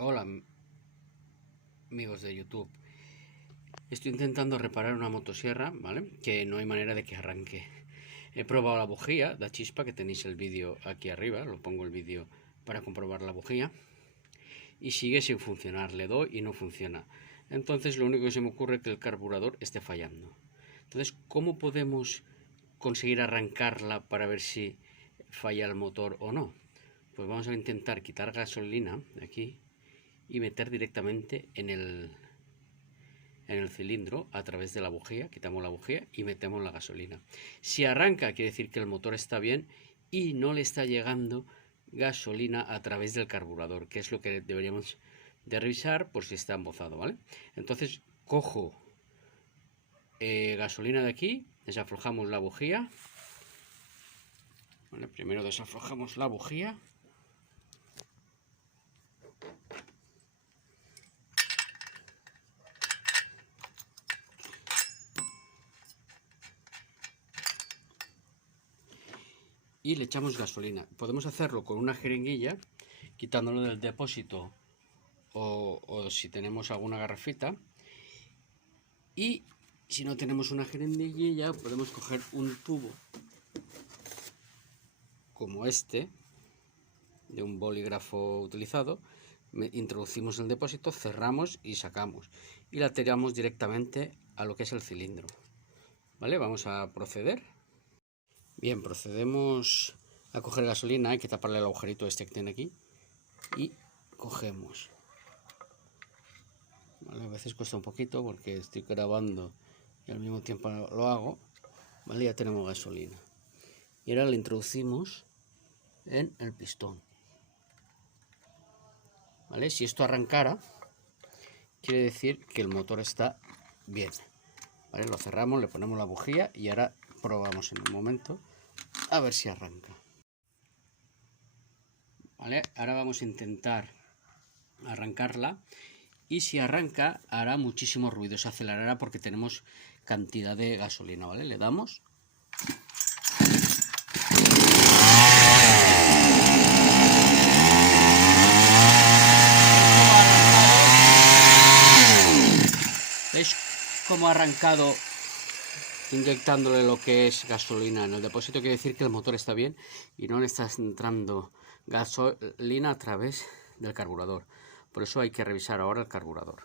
Hola amigos de YouTube. Estoy intentando reparar una motosierra, ¿vale? Que no hay manera de que arranque. He probado la bujía, da chispa, que tenéis el vídeo aquí arriba, lo pongo el vídeo para comprobar la bujía. Y sigue sin funcionar, le doy y no funciona. Entonces lo único que se me ocurre es que el carburador esté fallando. Entonces, ¿cómo podemos conseguir arrancarla para ver si falla el motor o no? Pues vamos a intentar quitar gasolina de aquí y meter directamente en el cilindro a través de la bujía. Quitamos la bujía y metemos la gasolina. Si arranca, quiere decir que el motor está bien y no le está llegando gasolina a través del carburador, que es lo que deberíamos de revisar por si está embozado, ¿vale? Entonces cojo gasolina de aquí, desaflojamos la bujía, ¿vale? Primero desaflojamos la bujía. Y le echamos gasolina. Podemos hacerlo con una jeringuilla, quitándolo del depósito o si tenemos alguna garrafita. Y si no tenemos una jeringuilla, podemos coger un tubo como este, de un bolígrafo utilizado, introducimos el depósito, cerramos y sacamos. Y la tiramos directamente a lo que es el cilindro. ¿Vale? Vamos a proceder. Bien, procedemos a coger gasolina, hay que taparle el agujerito este que tiene aquí. Y cogemos. ¿Vale? A veces cuesta un poquito porque estoy grabando y al mismo tiempo lo hago. ¿Vale? Ya tenemos gasolina. Y ahora la introducimos en el pistón. ¿Vale? Si esto arrancara, quiere decir que el motor está bien. ¿Vale? Lo cerramos, le ponemos la bujía y ahora probamos en un momento a ver si arranca. ¿Vale? Ahora vamos a intentar arrancarla y si arranca hará muchísimo ruido, se acelerará porque tenemos cantidad de gasolina, ¿vale? Le damos. ¿Veis cómo ha arrancado inyectándole lo que es gasolina en el depósito? Quiere decir que el motor está bien y no le está entrando gasolina a través del carburador. Por eso hay que revisar ahora el carburador.